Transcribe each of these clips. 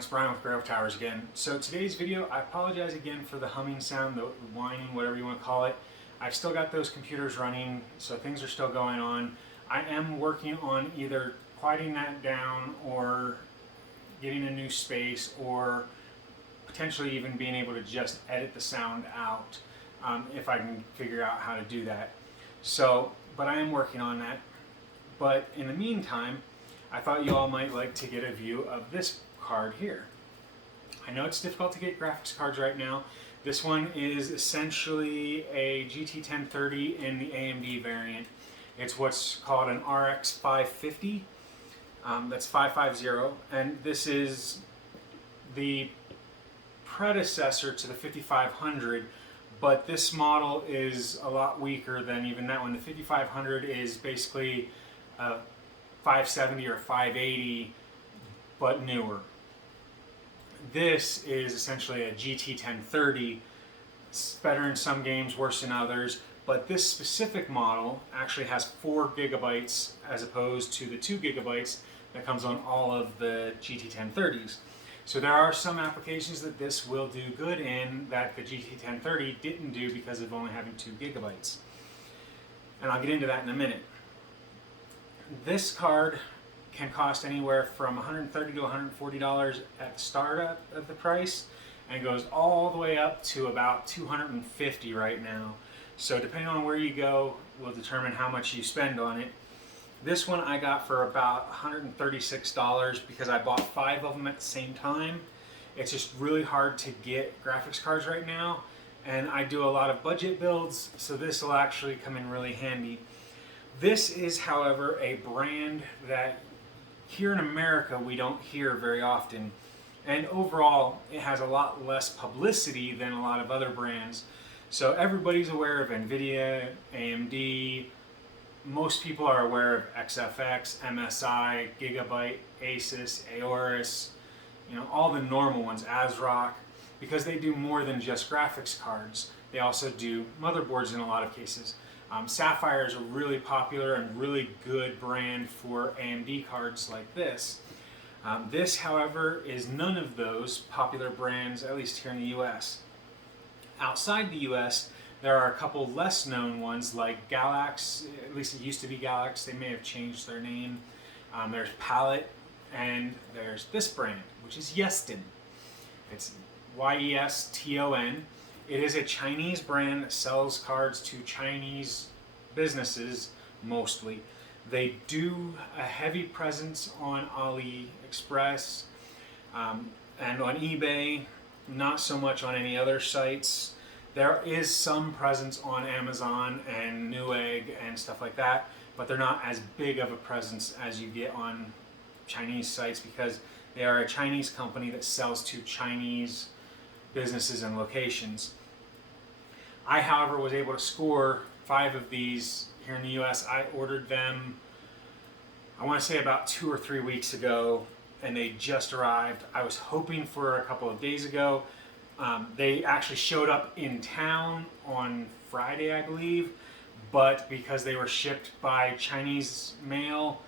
It's Brian with GreyWolf Towers again. So today's video, I apologize again for the humming sound, the whining, whatever you want to call it. I've still got those computers running, so things are still going on. I am working on either quieting that down or getting a new space or potentially even being able to just edit the sound out if I can figure out how to do that. So, but I am working on that. But in the meantime, I thought you all might like to get a view of this card here. I know it's difficult to get graphics cards right now. This one is essentially a GT 1030 in the AMD variant. It's what's called an RX 550. That's 550, and this is the predecessor to the 5500, but this model is a lot weaker than even that one. The 5500 is basically a 570 or 580, but newer. This is essentially a GT 1030. It's better in some games, worse in others, but this specific model actually has 4 gigabytes as opposed to the 2 gigabytes that comes on all of the GT 1030s. So there are some applications that this will do good in that the GT 1030 didn't do because of only having 2 gigabytes. And I'll get into that in a minute. This card can cost anywhere from $130 to $140 at the start of the price, and goes all the way up to about $250 right now. So depending on where you go will determine how much you spend on it. This one I got for about $136 because I bought 5 of them at the same time. It's just really hard to get graphics cards right now, and I do a lot of budget builds, so this will actually come in really handy. This is, however, a brand that here in America we don't hear very often, and overall it has a lot less publicity than a lot of other brands. So everybody's aware of NVIDIA, AMD, most people are aware of XFX, MSI, Gigabyte, Asus, Aorus, all the normal ones, ASRock, because they do more than just graphics cards. They also do motherboards in a lot of cases. Sapphire is a really popular and really good brand for AMD cards like this. This, however, is none of those popular brands, at least here in the US. Outside the US, there are a couple less known ones like Galax, at least it used to be Galax, they may have changed their name. There's Palette, and there's this brand, which is Yeston. It's Y-E-S-T-O-N. It is a Chinese brand that sells cards to Chinese businesses mostly. They do a heavy presence on AliExpress and on eBay, not so much on any other sites. There is some presence on Amazon and Newegg and stuff like that, but they're not as big of a presence as you get on Chinese sites because they are a Chinese company that sells to Chinese businesses and locations. I, however, was able to score 5 of these here in the US. I ordered them, I want to say about 2 or 3 weeks ago, and they just arrived. I was hoping for a couple of days ago. They actually showed up in town on Friday, I believe, but because they were shipped by Chinese mail,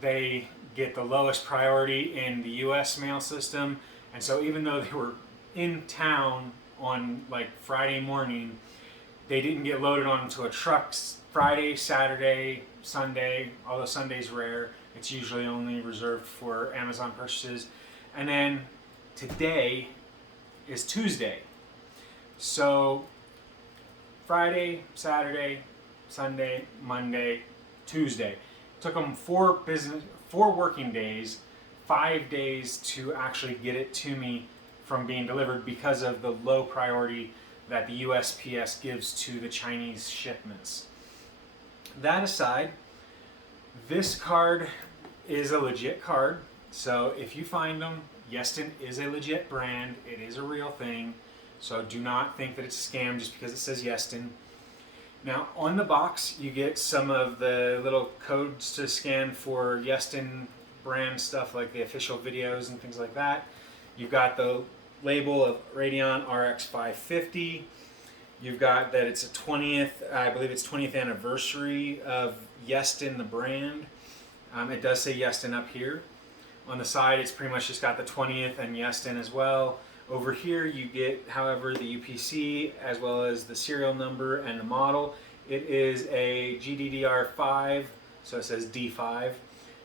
they get the lowest priority in the US mail system. And so even though they were in town on like Friday morning, they didn't get loaded onto a truck Friday, Saturday, Sunday, although Sunday's rare. It's usually only reserved for Amazon purchases. And then today is Tuesday. So Friday, Saturday, Sunday, Monday, Tuesday. It took them 4 working days, 5 days to actually get it to me from being delivered because of the low priority that the USPS gives to the Chinese shipments. That aside, this card is a legit card, so if you find them, Yeston is a legit brand, it is a real thing, so do not think that it's a scam just because it says Yeston. Now on the box you get some of the little codes to scan for Yeston brand stuff like the official videos and things like that. You've got the label of Radeon RX 550. You've got that it's a 20th, I believe it's 20th anniversary of Yeston the brand. It does say Yeston up here. On the side, it's pretty much just got the 20th and Yeston as well. Over here, you get, however, the UPC as well as the serial number and the model. It is a GDDR5, so it says D5,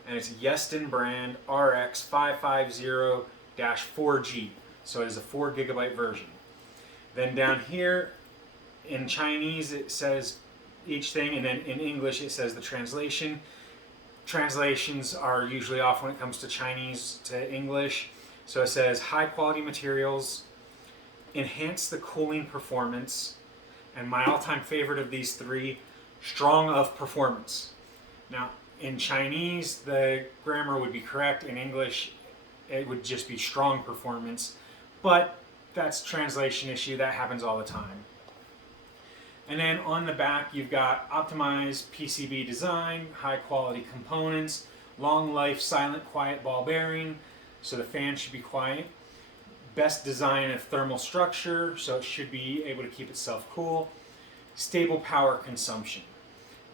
and it's Yeston brand RX 550-4G, so it is a 4 gigabyte version. Then down here, in Chinese, it says each thing, and then in English, it says the translation. Translations are usually off when it comes to Chinese to English. So it says high quality materials, enhance the cooling performance, and my all-time favorite of these three, strong of performance. Now, in Chinese, the grammar would be correct. In English, it would just be strong performance, but that's a translation issue. That happens all the time. And then on the back, you've got optimized PCB design, high quality components, long life silent quiet ball bearing, so the fan should be quiet. Best design of thermal structure, so it should be able to keep itself cool. Stable power consumption.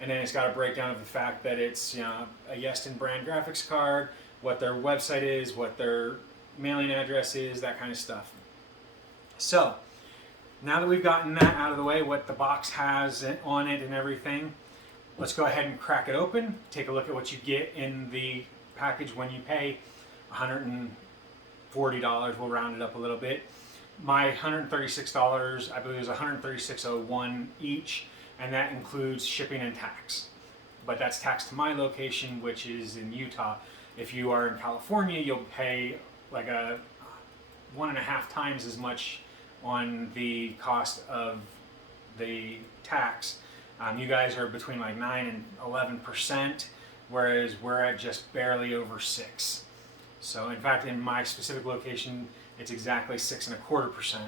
And then it's got a breakdown of the fact that it's, you know, a Yeston brand graphics card, what their website is, what their mailing address is, that kind of stuff. So, now that we've gotten that out of the way, what the box has on it and everything, let's go ahead and crack it open, take a look at what you get in the package when you pay $140, we'll round it up a little bit. My $136, I believe, is $136.01 each, and that includes shipping and tax. But that's tax to my location, which is in Utah. If you are in California, you'll pay like a 1.5 times as much on the cost of the tax. You guys are between like 9 and 11%, whereas we're at just barely over 6. So in fact, in my specific location, it's exactly 6.25%.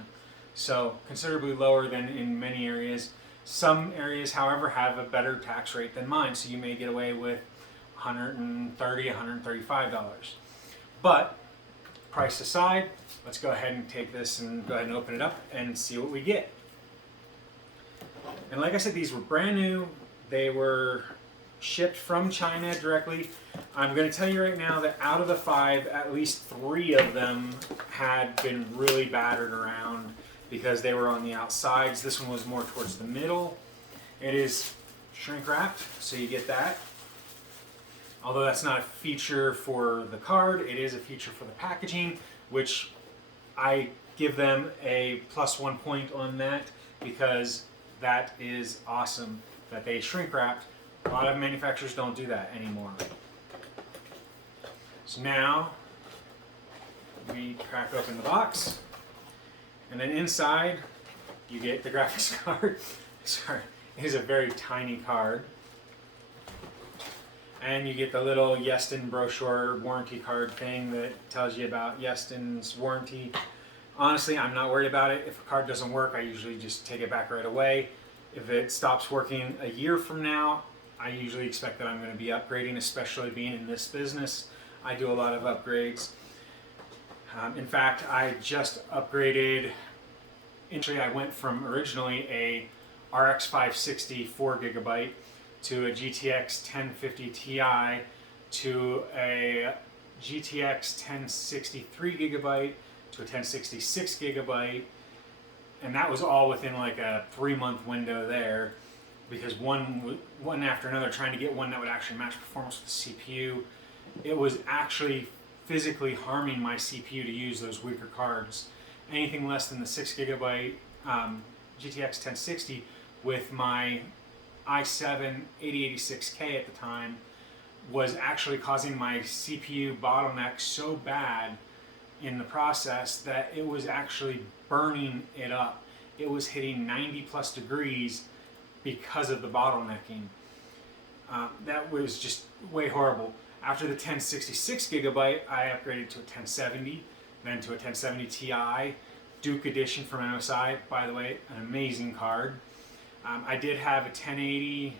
So considerably lower than in many areas. Some areas, however, have a better tax rate than mine, so you may get away with $130, $135. But price aside, let's go ahead and take this and go ahead and open it up and see what we get. And like I said, these were brand new. They were shipped from China directly. I'm going to tell you right now that out of the 5, at least 3 of them had been really battered around because they were on the outsides. This one was more towards the middle. It is shrink wrapped, so you get that. Although that's not a feature for the card, it is a feature for the packaging, which I give them a +1 point on that because that is awesome that they shrink wrapped. A lot of manufacturers don't do that anymore. So now we crack open the box, and then inside you get the graphics card. Sorry, it is a very tiny card. And you get the little Yeston brochure warranty card thing that tells you about Yeston's warranty. Honestly, I'm not worried about it. If a card doesn't work, I usually just take it back right away. If it stops working a year from now, I usually expect that I'm going to be upgrading, especially being in this business. I do a lot of upgrades. In fact, I just upgraded. Actually, I went from originally a RX 560 4 gigabyte to a GTX 1050 Ti to a GTX 1063 gigabyte to a 1066 gigabyte, and that was all within like a 3-month window there, because one after another, trying to get one that would actually match performance with the CPU. It was actually physically harming my CPU to use those weaker cards. Anything less than the 6 gigabyte GTX 1060 with my i7 8086K at the time was actually causing my CPU bottleneck so bad in the process that it was actually burning it up. It was hitting 90+ degrees because of the bottlenecking. That was just way horrible. After the 1066 gigabyte, I upgraded to a 1070, then to a 1070 Ti, Duke Edition from MSI, by the way, an amazing card. I did have a 1080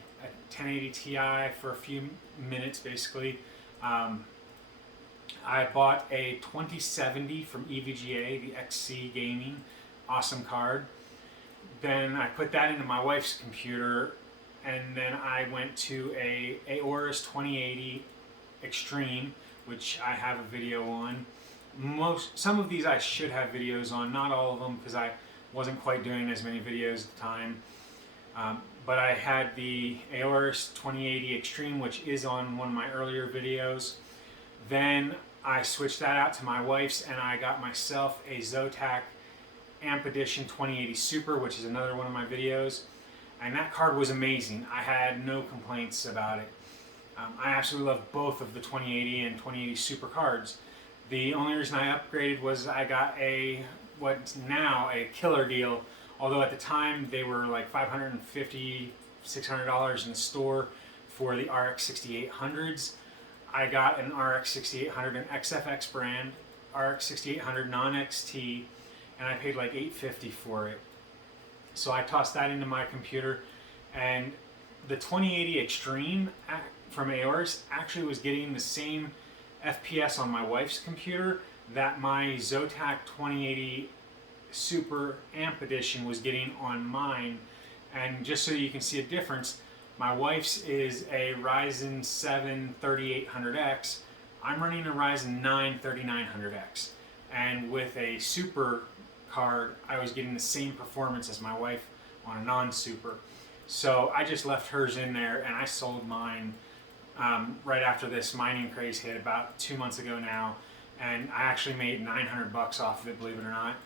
Ti for a few minutes, basically. I bought a 2070 from EVGA, the XC Gaming, awesome card. Then I put that into my wife's computer, and then I went to a Aorus 2080 Extreme which I have a video on. Some of these I should have videos on, not all of them because I wasn't quite doing as many videos at the time. But I had the AORUS 2080 Extreme, which is on one of my earlier videos. Then I switched that out to my wife's, and I got myself a Zotac Amp Edition 2080 Super, which is another one of my videos. And that card was amazing. I had no complaints about it. I absolutely love both of the 2080 and 2080 Super cards. The only reason I upgraded was I got what's now a killer deal, although at the time they were like $550, $600 in the store for the RX 6800s. I got an RX 6800, an XFX brand, RX 6800 non-XT, and I paid like $850 for it. So I tossed that into my computer, and the 2080 Extreme from AORUS actually was getting the same FPS on my wife's computer that my Zotac 2080 Super Amp Edition was getting on mine. And just so you can see a difference, my wife's is a Ryzen 7 3800X. I'm running a Ryzen 9 3900X. And with a Super card, I was getting the same performance as my wife on a non-Super. So I just left hers in there, and I sold mine right after this mining craze hit about 2 months ago now, and I actually made $900 off of it, believe it or not,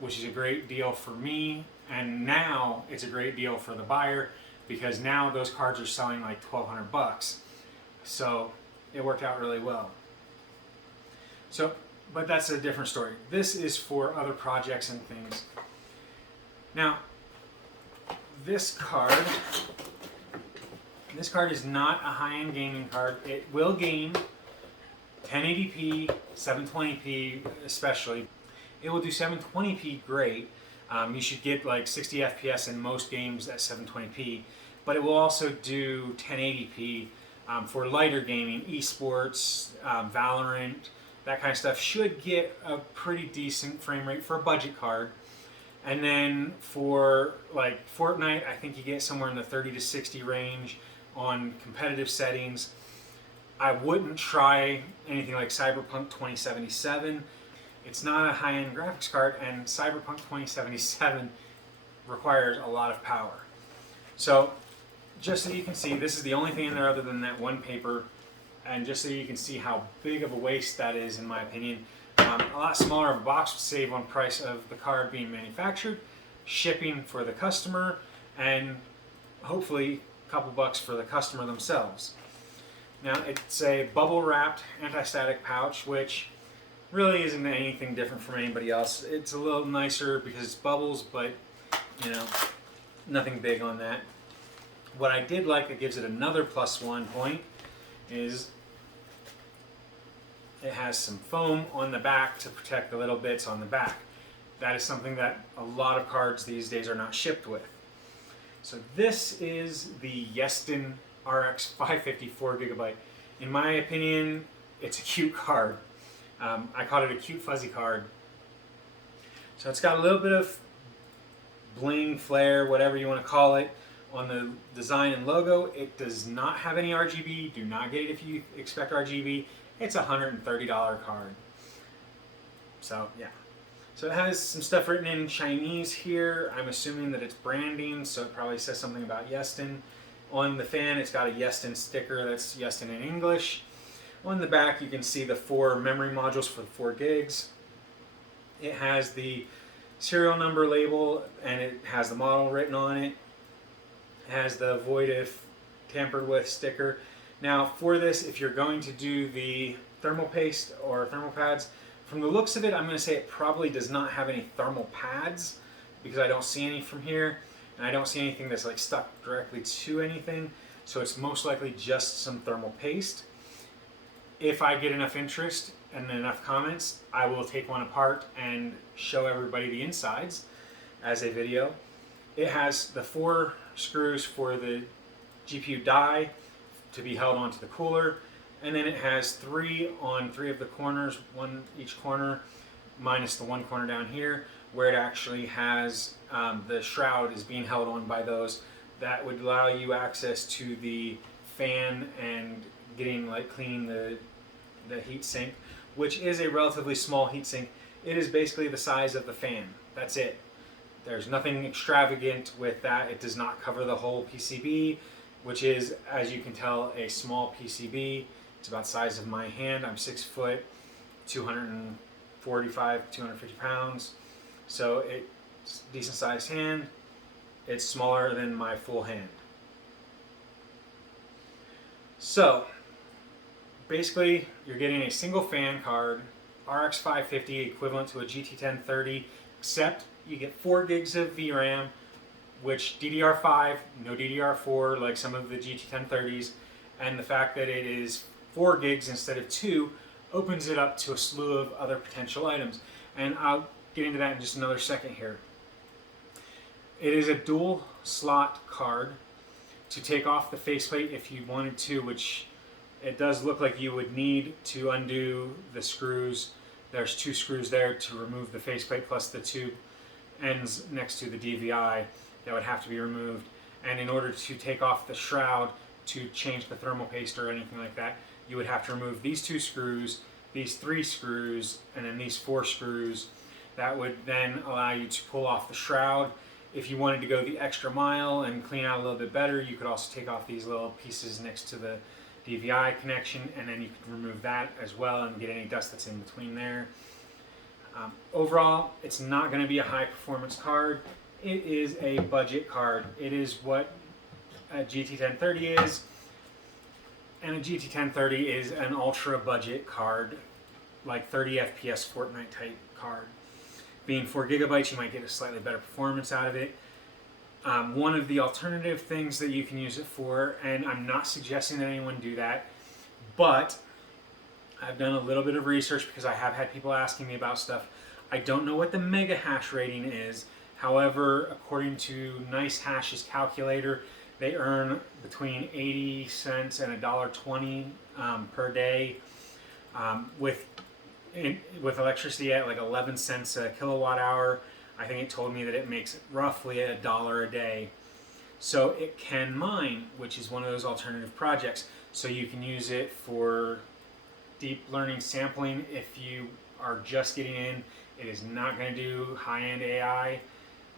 which is a great deal for me. And now it's a great deal for the buyer, because now those cards are selling like $1,200. So it worked out really well. So, but that's a different story. This is for other projects and things. Now, this card is not a high-end gaming card. It will game 1080p, 720p especially. It will do 720p great. You should get like 60 FPS in most games at 720p, but it will also do 1080p for lighter gaming, esports, Valorant, that kind of stuff. Should get a pretty decent frame rate for a budget card. And then for like Fortnite, I think you get somewhere in the 30 to 60 range on competitive settings. I wouldn't try anything like Cyberpunk 2077. It's not a high-end graphics card, and Cyberpunk 2077 requires a lot of power. So just so you can see, this is the only thing in there other than that one paper, and just so you can see how big of a waste that is, in my opinion. A lot smaller of a box would save on price of the card being manufactured, shipping for the customer, and hopefully a couple bucks for the customer themselves. Now, it's a bubble-wrapped anti-static pouch, which really isn't anything different from anybody else. It's a little nicer because it's bubbles, but you know, nothing big on that. What I did like that gives it another +1 point is it has some foam on the back to protect the little bits on the back. That is something that a lot of cards these days are not shipped with. So this is the Yeston RX 554 GB. In my opinion, it's a cute card. I called it a cute fuzzy card. So it's got a little bit of bling, flare, whatever you want to call it, on the design and logo. It does not have any RGB. Do not get it if you expect RGB. It's a $130 card. So yeah. So it has some stuff written in Chinese here. I'm assuming that it's branding, so it probably says something about Yeston. On the fan, it's got a Yeston sticker that's Yeston in English. On the back, you can see the 4 memory modules for the 4 gigs. It has the serial number label, and it has the model written on it. It has the void if tampered with sticker. Now, for this, if you're going to do the thermal paste or thermal pads, from the looks of it, I'm going to say it probably does not have any thermal pads, because I don't see any from here, and I don't see anything that's like stuck directly to anything, so it's most likely just some thermal paste. If I get enough interest and enough comments, I will take one apart and show everybody the insides as a video. It has the 4 screws for the GPU die to be held onto the cooler, and then it has 3 on 3 of the corners, 1 each corner, minus the 1 corner down here, where it actually has the shroud is being held on by those. That would allow you access to the fan and getting like cleaning the the heat sink, which is a relatively small heat sink. It is basically the size of the fan. That's it. There's nothing extravagant with that. It does not cover the whole PCB, which is, as you can tell, a small PCB. It's about the size of my hand. I'm 6 foot, 245, 250 pounds. So it's a decent sized hand. It's smaller than my full hand. So basically, you're getting a single fan card, RX 550, equivalent to a GT 1030, except you get 4 gigs of VRAM, which DDR5, no DDR4 like some of the GT 1030s, and the fact that it is 4 gigs instead of 2 opens it up to a slew of other potential items. And I'll get into that in just another second here. It is a dual slot card to take off the faceplate if you wanted to, which it does look like you would need to undo the screws. There's 2 screws there to remove the faceplate, plus the 2 ends next to the DVI that would have to be removed. And in order to take off the shroud to change the thermal paste or anything like that, you would have to remove these 2 screws, these 3 screws, and then these 4 screws. That would then allow you to pull off the shroud. If you wanted to go the extra mile and clean out a little bit better, you could also take off these little pieces next to the DVI connection, and then you could remove that as well and get any dust that's in between there. Overall, it's not going to be a high performance card. It is a budget card. It is what a GT 1030 is, and a GT 1030 is an ultra budget card, like 30 FPS Fortnite type card. Being 4 gigabytes, you might get a slightly better performance out of it. One of the alternative things that you can use it for, and I'm not suggesting that anyone do that, but I've done a little bit of research because I have had people asking me about stuff. I don't know what the mega hash rating is. However, according to Nice Hash's calculator, they earn between 80 cents and $1.20 per day, with electricity at like 11 cents a kilowatt hour. I think it told me that it makes roughly $1 a day. So it can mine, which is one of those alternative projects. So you can use it for deep learning sampling if you are just getting in. It is not going to do high-end AI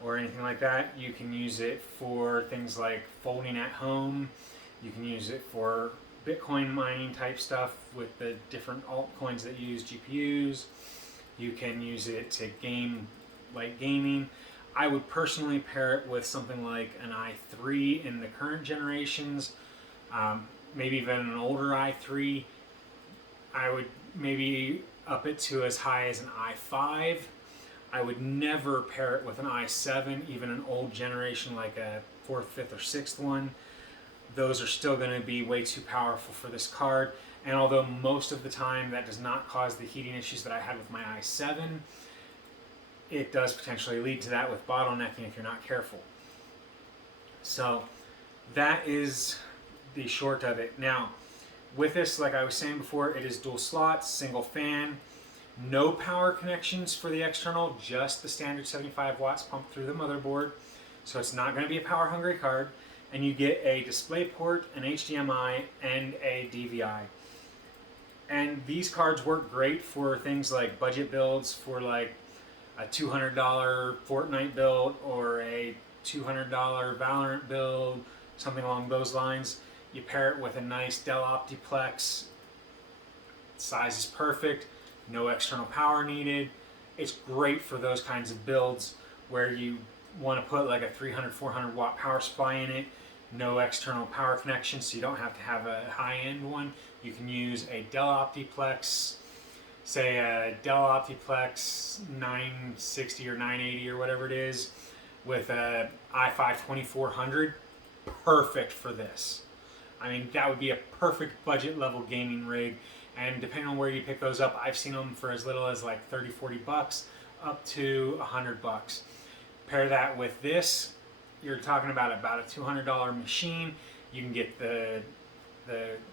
or anything like that. You can use it for things like folding at home. You can use it for Bitcoin mining type stuff with the different altcoins that use GPUs. You can use it to game, like gaming. I would personally pair it with something like an i3 in the current generations, maybe even an older i3. I would maybe up it to as high as an i5. I would never pair it with an i7, even an old generation like a 4th, 5th, or 6th one. Those are still going to be way too powerful for this card. And although most of the time that does not cause the heating issues that I had with my i7, it does potentially lead to that with bottlenecking if you're not careful. So that is the short of it. Now, with this, like I was saying before, it is dual slots, single fan, no power connections for the external, just the standard 75 watts pumped through the motherboard. So it's not going to be a power hungry card. And you get a display port, an HDMI, and a DVI. And these cards work great for things like budget builds, for like a $200 Fortnite build or a $200 Valorant build, something along those lines. You pair it with a nice Dell Optiplex. Size is perfect, no external power needed. It's great for those kinds of builds where you want to put like a 300, 400 watt power supply in it, no external power connection, so you don't have to have a high-end one. You can use a Dell Optiplex, say a Dell Optiplex 960 or 980 or whatever it is, with a i5 2400. Perfect for this. I mean, that would be a perfect budget level gaming rig. And depending on where you pick those up, I've seen them for as little as like 30, 40 bucks up to 100 bucks. Pair that with this, you're talking about a $200 machine. You can get the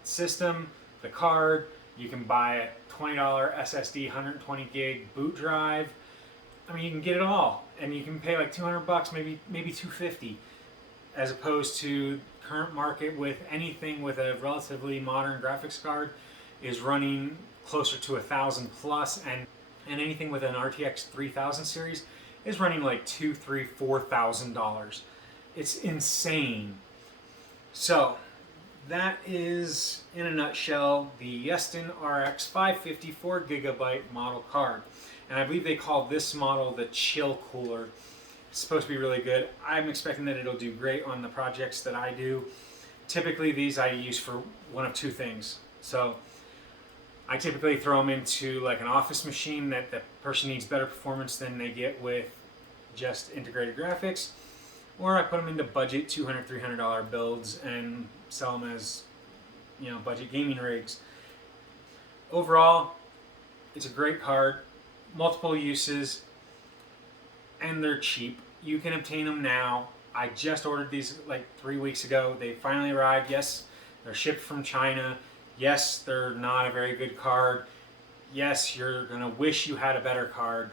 system, the card. You can buy a $20 SSD 120 gig boot drive. I mean, you can get it all, and you can pay like 200 bucks, maybe 250, as opposed to current market with anything with a relatively modern graphics card is running closer to 1,000 plus, and anything with an RTX 3000 series is running like $2,000, $3,000, $4,000. It's insane. So that is, in a nutshell, the Yeston RX 554 gigabyte model card. And I believe they call this model the Chill Cooler. It's supposed to be really good. I'm expecting that it'll do great on the projects that I do. Typically these I use for one of two things. So I typically throw them into like an office machine that the person needs better performance than they get with just integrated graphics. Or I put them into budget $200, $300 builds and sell them as, you know, budget gaming rigs. Overall, it's a great card, multiple uses, and they're cheap. You can obtain them now. I just ordered these like 3 weeks ago. They finally arrived. Yes, they're shipped from China. Yes, they're not a very good card. Yes, you're gonna wish you had a better card.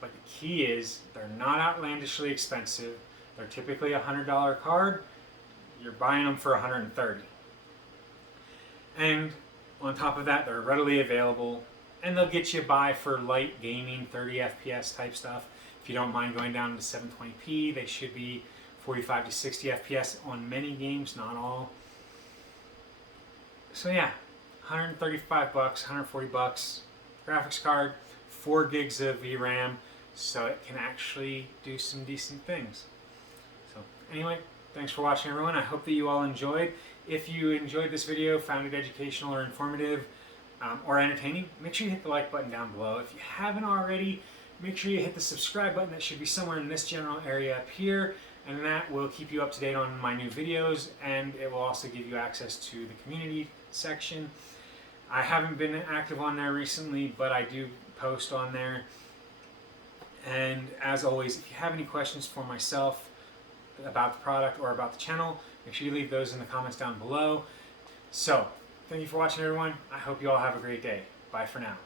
But the key is they're not outlandishly expensive. They're typically a $100 card. You're buying them for $130. And on top of that, they're readily available, and they'll get you by for light gaming, 30 FPS type stuff. If you don't mind going down to 720p, they should be 45 to 60 FPS on many games, not all. So yeah, 135 bucks, 140 bucks, graphics card, 4 gigs of VRAM, so it can actually do some decent things. So anyway, thanks for watching, everyone. I hope that you all enjoyed. If you enjoyed this video, found it educational or informative or entertaining, make sure you hit the like button down below. If you haven't already, make sure you hit the subscribe button that should be somewhere in this general area up here, and that will keep you up to date on my new videos, and it will also give you access to the community section. I haven't been active on there recently, but I do post on there. And as always, if you have any questions for myself about the product or about the channel, make sure you leave those in the comments down below. So, thank you for watching, everyone. I hope you all have a great day. Bye for now.